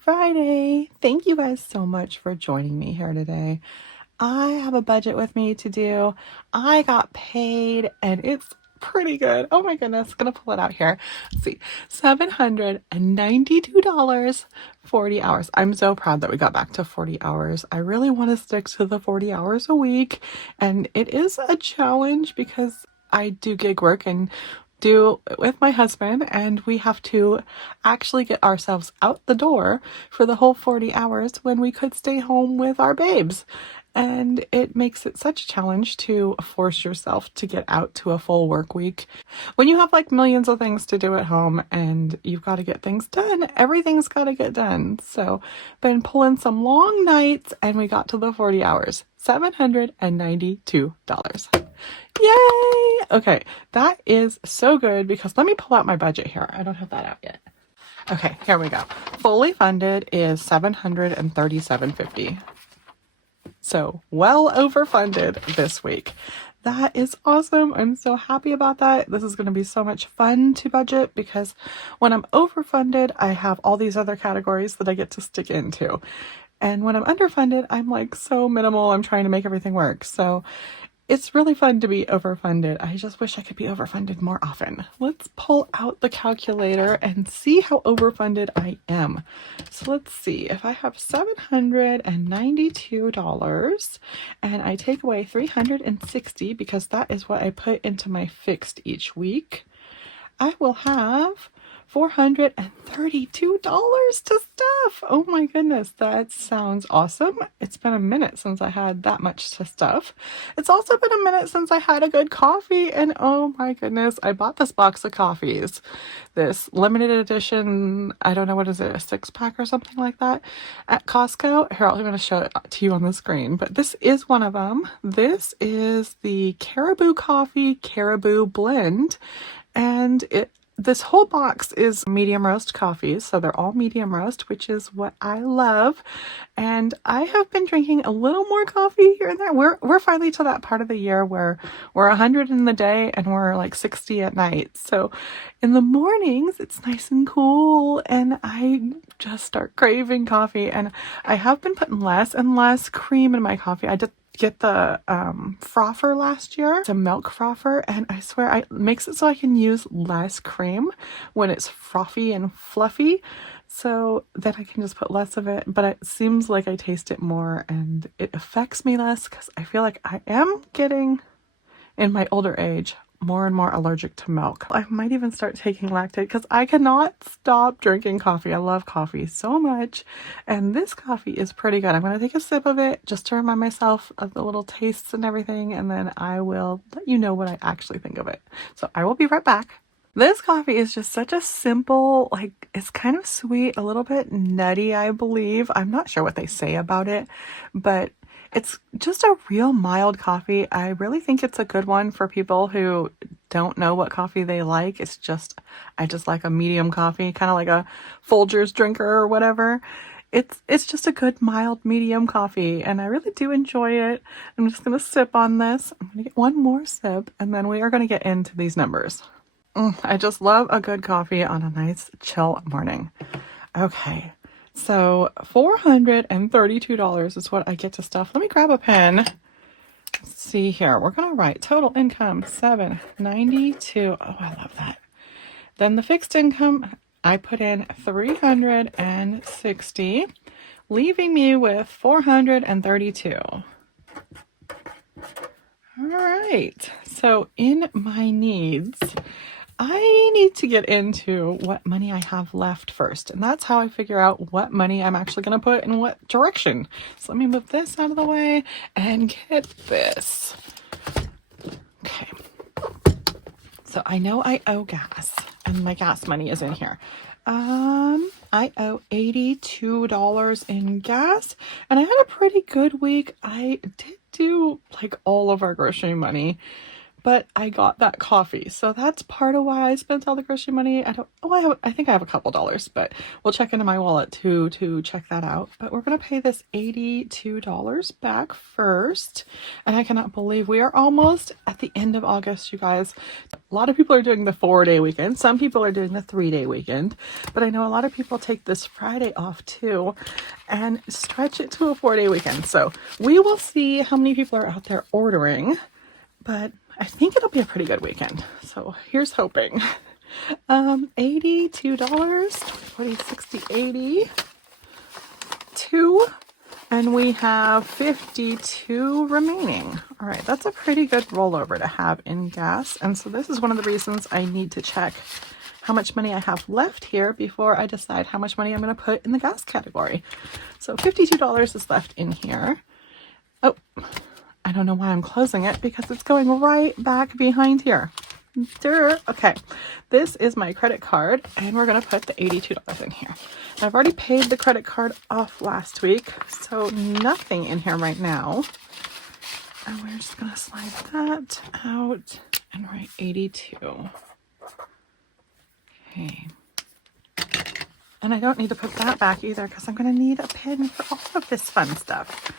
Friday. Thank you guys so much for joining me here today. I have a budget with me to do. I got paid and it's pretty good. Oh my goodness, gonna pull it out here. Let's see, $792, 40 hours. I'm so proud that we got back to 40 hours. I really want to stick to the 40 hours a week, and it is a challenge because I do gig work and do with my husband, and we have to actually get ourselves out the door for the whole 40 hours when we could stay home with our babes. And it makes it such a challenge to force yourself to get out to a full work week when you have like millions of things to do at home and you've got to get things done. Everything's got to get done. So been pulling some long nights and we got to the 40 hours. $792. Yay! Okay, that is so good because let me pull out my budget here. I don't have that out yet. Okay, here we go. Fully funded is $737.50. So well overfunded this week. That is awesome. I'm so happy about that. This is going to be so much fun to budget because when I'm overfunded, I have all these other categories that I get to stick into. And when I'm underfunded, I'm like so minimal. I'm trying to make everything work. So it's really fun to be overfunded. I just wish I could be overfunded more often. Let's pull out the calculator and see how overfunded I am. So let's see. If I have $792 and I take away $360 because that is what I put into my fixed each week, I will have $432 to stuff. Oh my goodness, that sounds awesome. It's been a minute since I had that much to stuff. It's also been a minute since I had a good coffee, and oh my goodness, I bought this box of coffees. This limited edition, I don't know, what is it, a 6-pack or something like that at Costco. Here, I'm going to show it to you on the screen, but this is one of them. This is the Caribou Coffee Caribou Blend, and this whole box is medium roast coffees, so they're all medium roast, which is what I love. And I have been drinking a little more coffee here and there. We're finally to that part of the year where we're 100 in the day and we're like 60 at night. So in the mornings, it's nice and cool, and I just start craving coffee. And I have been putting less and less cream in my coffee. I did get the frother last year. It's a milk frother, and I swear it makes it so I can use less cream when it's frothy and fluffy, so that I can just put less of it. But it seems like I taste it more and it affects me less because I feel like I am getting, in my older age, more and more allergic to milk. I might even start taking Lactate because I cannot stop drinking coffee. I love coffee so much, and this coffee is pretty good. I'm going to take a sip of it just to remind myself of the little tastes and everything, and then I will let you know what I actually think of it. So I will be right back. This coffee is just such a simple, like, it's kind of sweet, a little bit nutty, I believe. I'm not sure what they say about it, but it's just a real mild coffee. I really think it's a good one for people who don't know what coffee they like. I just like a medium coffee, kind of like a Folgers drinker or whatever. It's just a good mild medium coffee, and I really do enjoy it. I'm just going to sip on this. I'm going to get one more sip, and then we are going to get into these numbers. I just love a good coffee on a nice chill morning. Okay. So $432 is what I get to stuff. Let me grab a pen. Let's see here. We're going to write total income, $792. Oh, I love that. Then the fixed income, I put in $360, leaving me with $432. All right. So in my needs, I need to get into what money I have left first, and that's how I figure out what money I'm actually going to put in what direction. So let me move this out of the way and get this. Okay. So I know I owe gas, and my gas money is in here. I owe $82 in gas, and I had a pretty good week. I did do like all of our grocery money, but I got that coffee. So that's part of why I spent all the grocery money. I think I have a couple dollars, but we'll check into my wallet to check that out. But we're going to pay this $82 back first. And I cannot believe we are almost at the end of August, you guys. A lot of people are doing the 4-day weekend. Some people are doing the 3-day weekend, but I know a lot of people take this Friday off too and stretch it to a 4-day weekend. So we will see how many people are out there ordering, but I think it'll be a pretty good weekend. So here's hoping. $82, 40, 60, 80, 2, and we have 52 remaining. All right, that's a pretty good rollover to have in gas. And so this is one of the reasons I need to check how much money I have left here before I decide how much money I'm going to put in the gas category. So $52 is left in here. Oh, I don't know why I'm closing it because it's going right back behind here. Okay, this is my credit card and we're going to put the $82 in here. I've already paid the credit card off last week, so nothing in here right now. And we're just going to slide that out and write 82. Okay. And I don't need to put that back either because I'm going to need a pin for all of this fun stuff.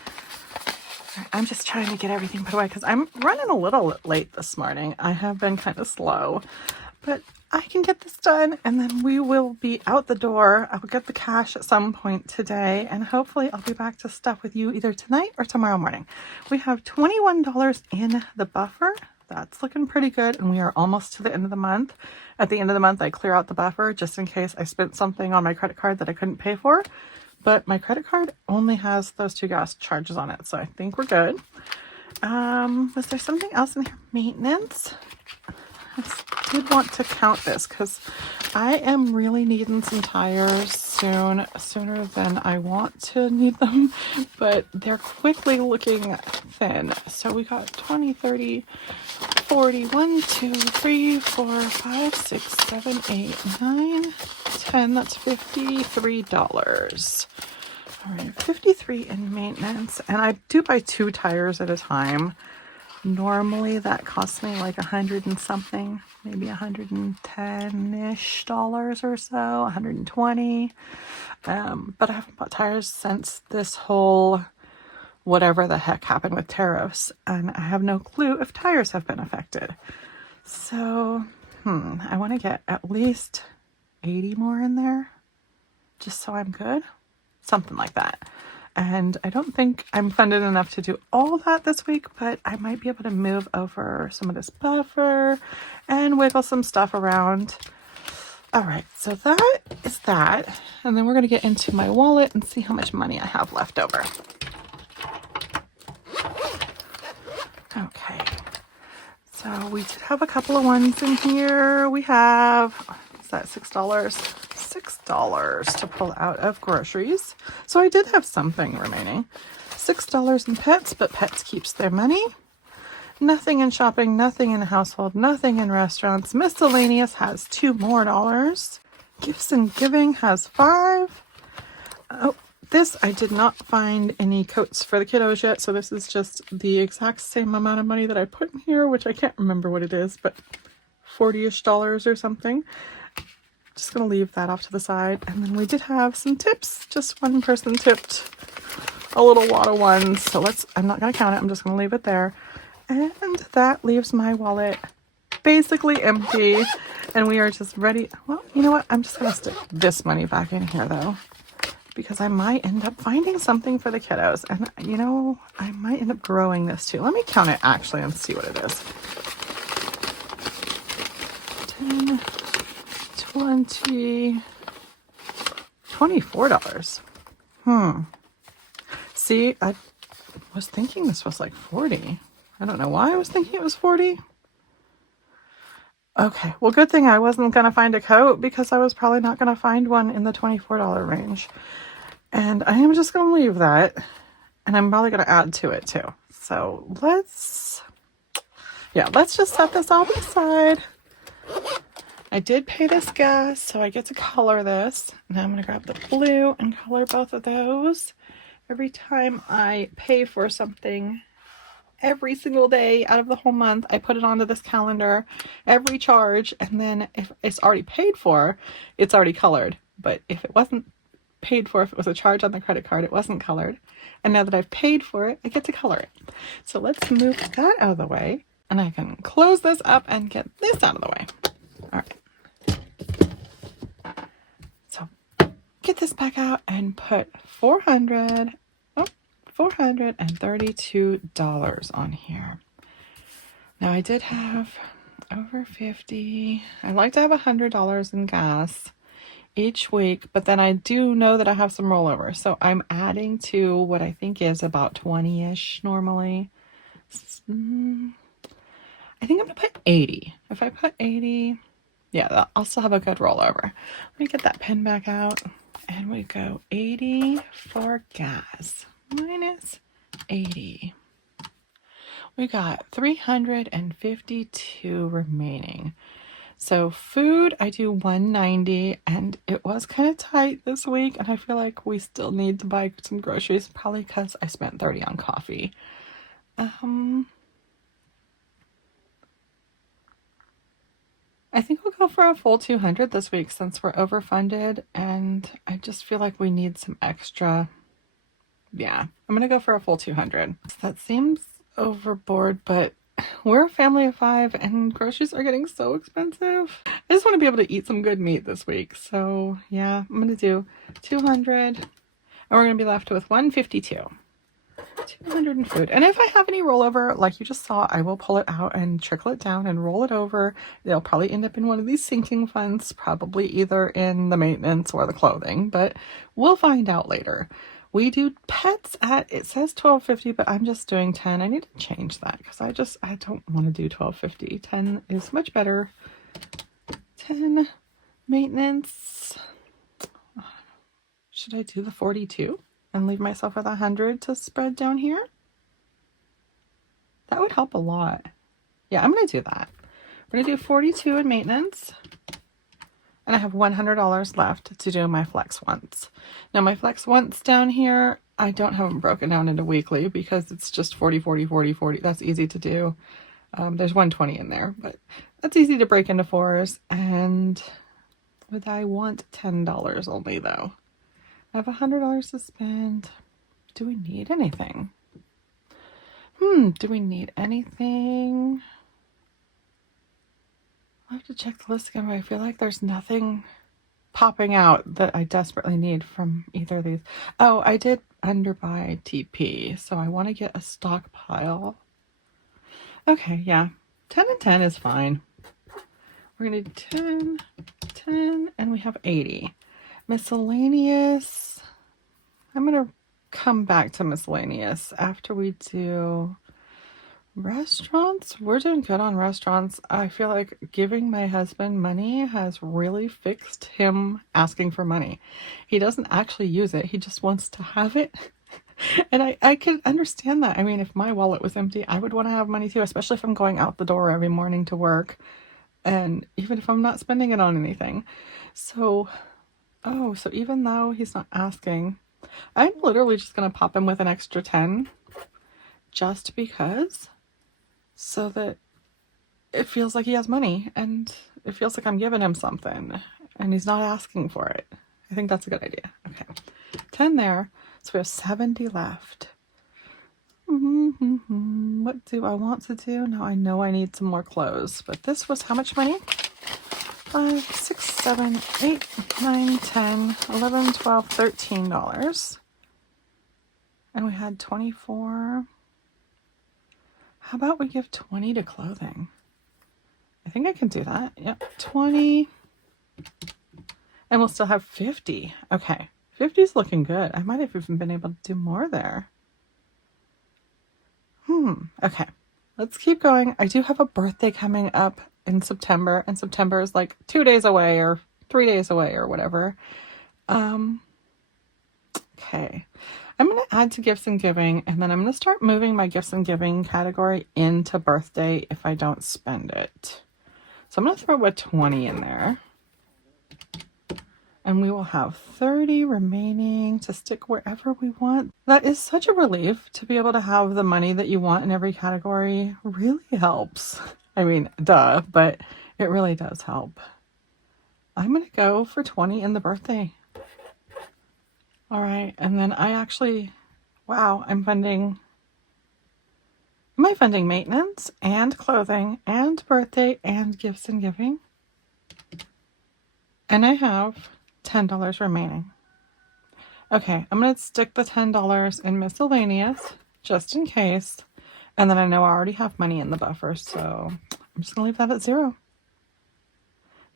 I'm just trying to get everything put away because I'm running a little late this morning. I have been kind of slow, but I can get this done and then we will be out the door. I will get the cash at some point today and hopefully I'll be back to stuff with you either tonight or tomorrow morning. We have $21 in the buffer. That's looking pretty good and we are almost to the end of the month. At the end of the month, I clear out the buffer just in case I spent something on my credit card that I couldn't pay for. But my credit card only has those 2 gas charges on it, so I think we're good. Was there something else in here? Maintenance. I did want to count this because I am really needing some tires sooner than I want to need them, but they're quickly looking thin. So we got 20, 30, 40, 1, 2, 3, 4, 5, 6, 7, 8, 9, 10. That's $53. All right, 53 in maintenance, and I do buy 2 tires at a time. Normally that costs me like 100 and something, maybe 110-ish dollars or so, 120. But I haven't bought tires since this whole whatever the heck happened with tariffs, and I have no clue if tires have been affected. So, I want to get at least 80 more in there, just so I'm good. Something like that. And I don't think I'm funded enough to do all that this week, but I might be able to move over some of this buffer and wiggle some stuff around. All right, so that is that. And then we're going to get into my wallet and see how much money I have left over. Okay, so we did have a couple of ones in here. We have, is that $6? $6 to pull out of groceries. So I did have something remaining. $6 in pets, but pets keeps their money. Nothing in shopping, nothing in household, nothing in restaurants. Miscellaneous has $2 more. Gifts and giving has $5. Oh, this I did not find any coats for the kiddos yet, so this is just the exact same amount of money that I put in here, which I can't remember what it is, but $40-ish or something. Just gonna leave that off to the side. And then we did have some tips. Just one person tipped a little lot of ones. So I'm not gonna count it. I'm just gonna leave it there. And that leaves my wallet basically empty. And we are just ready. Well, you know what? I'm just gonna stick this money back in here though, because I might end up finding something for the kiddos. And you know, I might end up growing this too. Let me count it actually and see what it is. 10, 20, $24. See, I was thinking this was like 40. I don't know why I was thinking it was 40. Okay, well, good thing I wasn't going to find a coat because I was probably not going to find one in the $24 range. And I am just going to leave that. And I'm probably going to add to it too. So let's just set this all aside. I did pay this gas, so I get to color this. Now I'm going to grab the blue and color both of those. Every time I pay for something every single day out of the whole month. I put it onto this calendar, every charge, and then if it's already paid for, it's already colored. But if it wasn't paid for, if it was a charge on the credit card, it wasn't colored. And now that I've paid for it, I get to color it. So let's move that out of the way, and I can close this up and get this out of the way. All right. So get this back out and put $432 on here. Now I did have over 50. I like to have $100 in gas each week, but then I do know that I have some rollover, so I'm adding to what I think is about 20-ish normally. I think I'm gonna put 80. If I put 80, yeah, I'll still have a good rollover. Let me get that pen back out, and we go 80 for gas minus 80. We got 352 remaining. So food, I do 190, and it was kind of tight this week, and I feel like we still need to buy some groceries, probably because I spent 30 on coffee. I think we'll go for a full 200 this week since we're overfunded, and I just feel like we need some extra. Yeah, I'm gonna go for a full 200. So that seems overboard, but we're a family of 5 and groceries are getting so expensive. I just want to be able to eat some good meat this week. So yeah, I'm going to do 200 and we're going to be left with 152. 200 in food. And if I have any rollover, like you just saw, I will pull it out and trickle it down and roll it over. They'll probably end up in one of these sinking funds, probably either in the maintenance or the clothing, but we'll find out later. We do pets at, it says $12.50, but I'm just doing 10. I need to change that because I don't want to do $12.50. 10 is much better. 10 maintenance. Should I do the 42 and leave myself with 100 to spread down here? That would help a lot. Yeah, I'm going to do that. We're going to do 42 in maintenance. And I have $100 left to do my flex once. Now my flex once down here, I don't have them broken down into weekly because it's just 40, 40, 40, 40. That's easy to do. There's 120 in there, but that's easy to break into 4s. And would I want $10 only though? I have $100 to spend. Do we need anything? Do we need anything? I'll have to check the list again, but I feel like there's nothing popping out that I desperately need from either of these. Oh, I did underbuy TP, so I want to get a stockpile. Okay, yeah. 10 and 10 is fine. We're going to do 10, 10, and we have 80. Miscellaneous. I'm going to come back to miscellaneous after we do restaurants. We're doing good on restaurants. I feel like giving my husband money has really fixed him asking for money. He doesn't actually use it. He just wants to have it. And I can understand that. I mean, if my wallet was empty, I would want to have money too, especially if I'm going out the door every morning to work. And even if I'm not spending it on anything. So even though he's not asking, I'm literally just going to pop him with an extra 10 just because. So that it feels like he has money and it feels like I'm giving him something and he's not asking for it. I think that's a good idea. Okay, 10 there. So we have 70 left. What do I want to do? Now I know I need some more clothes, but this was how much money? 5, 6, 7, 8, 9, 10, 11, 12, $13. And we had 24. How about we give 20 to clothing? I think I can do that. Yep, 20. And we'll still have 50. Okay, 50 is looking good. I might have even been able to do more there. Okay, let's keep going. I do have a birthday coming up in September, and September is like 2 days away or 3 days away or whatever. Okay. I'm going to add to gifts and giving, and then I'm going to start moving my gifts and giving category into birthday if I don't spend it. So I'm going to throw a 20 in there. and we will have 30 remaining to stick wherever we want. That is such a relief to be able to have the money that you want in every category. Really helps. I mean, duh, but it really does help. I'm gonna go for 20 in the birthday. All right, and then I actually, wow, am I funding maintenance and clothing and birthday and gifts and giving? And I have $10 remaining. Okay, I'm going to stick the $10 in miscellaneous just in case. And then I know I already have money in the buffer, so I'm just going to leave that at 0.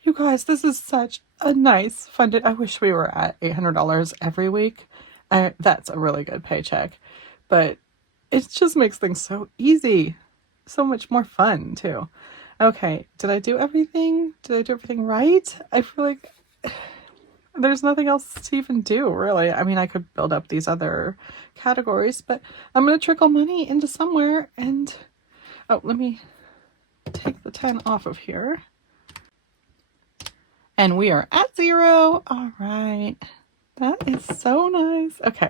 You guys, this is such a nice funded. I wish we were at $800 every week. That's a really good paycheck. But it just makes things so easy. So much more fun, too. Okay, did I do everything? Did I do everything right? I feel like there's nothing else to even do, really. I mean, I could build up these other categories, but I'm going to trickle money into somewhere. And, oh, let me take the 10 off of here. And we are at 0. All right. That is so nice. Okay,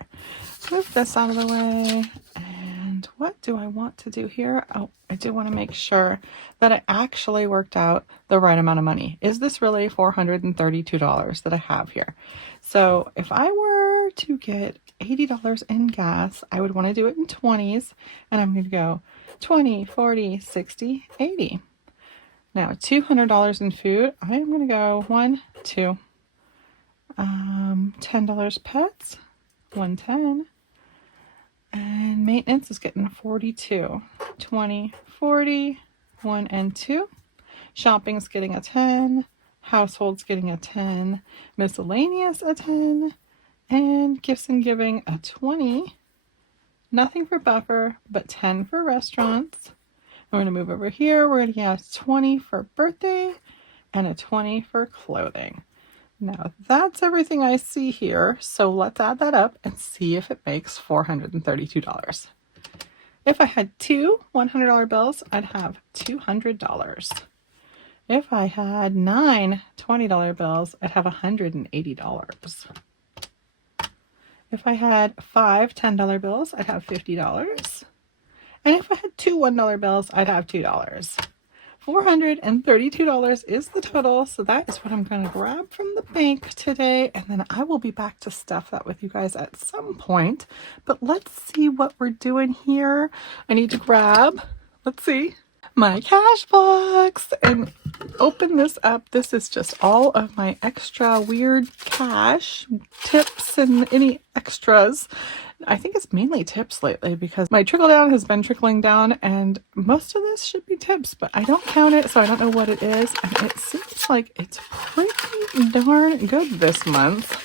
move this out of the way. And what do I want to do here? Oh, I do want to make sure that it actually worked out the right amount of money. Is this really $432 that I have here? So if I were to get $80 in gas, I would want to do it in 20s. And I'm going to go 20, 40, 60, 80. Now, $200 in food, I am going to go 1, 2, $10 pets, 110, and maintenance is getting 42, 20, 40, 1 and 2, shopping's getting a 10, household's getting a 10, miscellaneous a 10, and gifts and giving a 20, nothing for buffer, but 10 for restaurants. We're going to move over here. We're going to get 20 for birthday and a 20 for clothing. Now that's everything I see here. So let's add that up and see if it makes $432. If I had 2 $100 bills, I'd have $200. If I had 9 $20 bills, I'd have $180. If I had 5 $10 bills, I'd have $50. And if I had 2 $1 bills, I'd have $2. $432 is the total, so that is what I'm going to grab from the bank today, and then I will be back to stuff that with you guys at some point. But let's see what we're doing here. I need to grab, let's see, my cash box and open this up. This is just all of my extra weird cash, tips, and any extras. I think it's mainly tips lately because my trickle down has been trickling down, and most of this should be tips, but I don't count it, so I don't know what it is. And it seems like it's pretty darn good this month.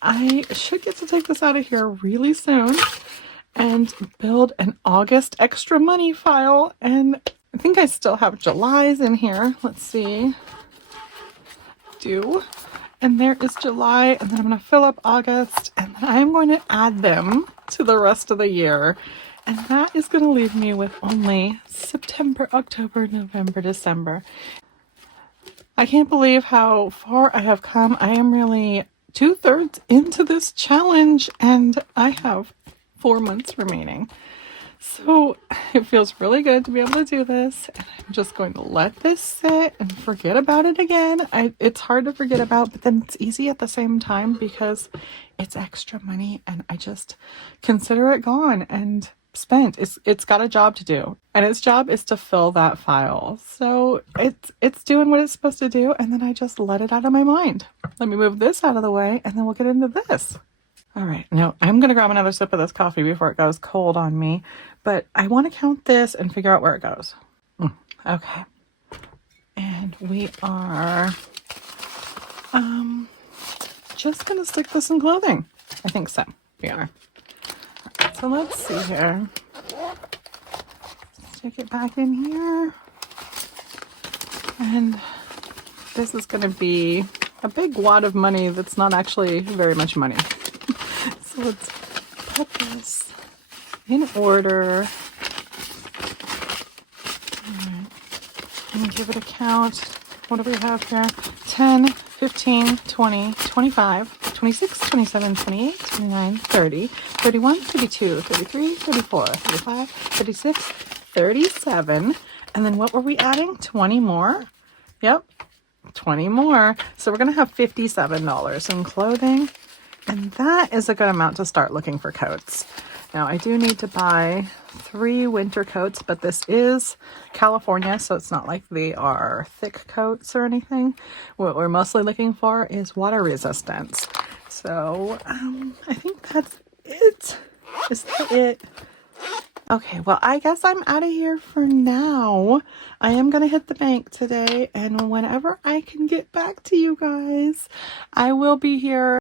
I should get to take this out of here really soon and build an August extra money file. And I think I still have July's in here. Let's see. And there is July, and then I'm going to fill up August, and then I'm going to add them to the rest of the year. And that is going to leave me with only September, October, November, December. I can't believe how far I have come. I am really 2/3 into this challenge, and I have 4 months remaining. So it feels really good to be able to do this, and I'm just going to let this sit and forget about it again. It's hard to forget about, but then it's easy at the same time because it's extra money, and I just consider it gone and spent. It's got a job to do, and its job is to fill that file. So it's doing what it's supposed to do, and then I just let it out of my mind. Let me move this out of the way, and then we'll get into this. All right, now I'm going to grab another sip of this coffee before it goes cold on me, but I want to count this and figure out where it goes. Okay. And we are just going to stick this in clothing. I think so. We are. All right, so let's see here. Stick it back in here. And this is going to be a big wad of money that's not actually very much money. So let's put this in order. All right. And give it a count. What do we have here? 10, 15, 20, 25, 26, 27, 28, 29, 30, 31, 32, 33, 34, 35, 36, 37. And then what were we adding? 20 more? Yep, 20 more. So we're going to have $57 in clothing. And that is a good amount to start looking for coats. Now, I do need to buy 3 winter coats, but this is California, so it's not like they are thick coats or anything. What we're mostly looking for is water resistance. So, I think that's it. Is that it? Okay, well, I guess I'm out of here for now. I am going to hit the bank today, and whenever I can get back to you guys, I will be here.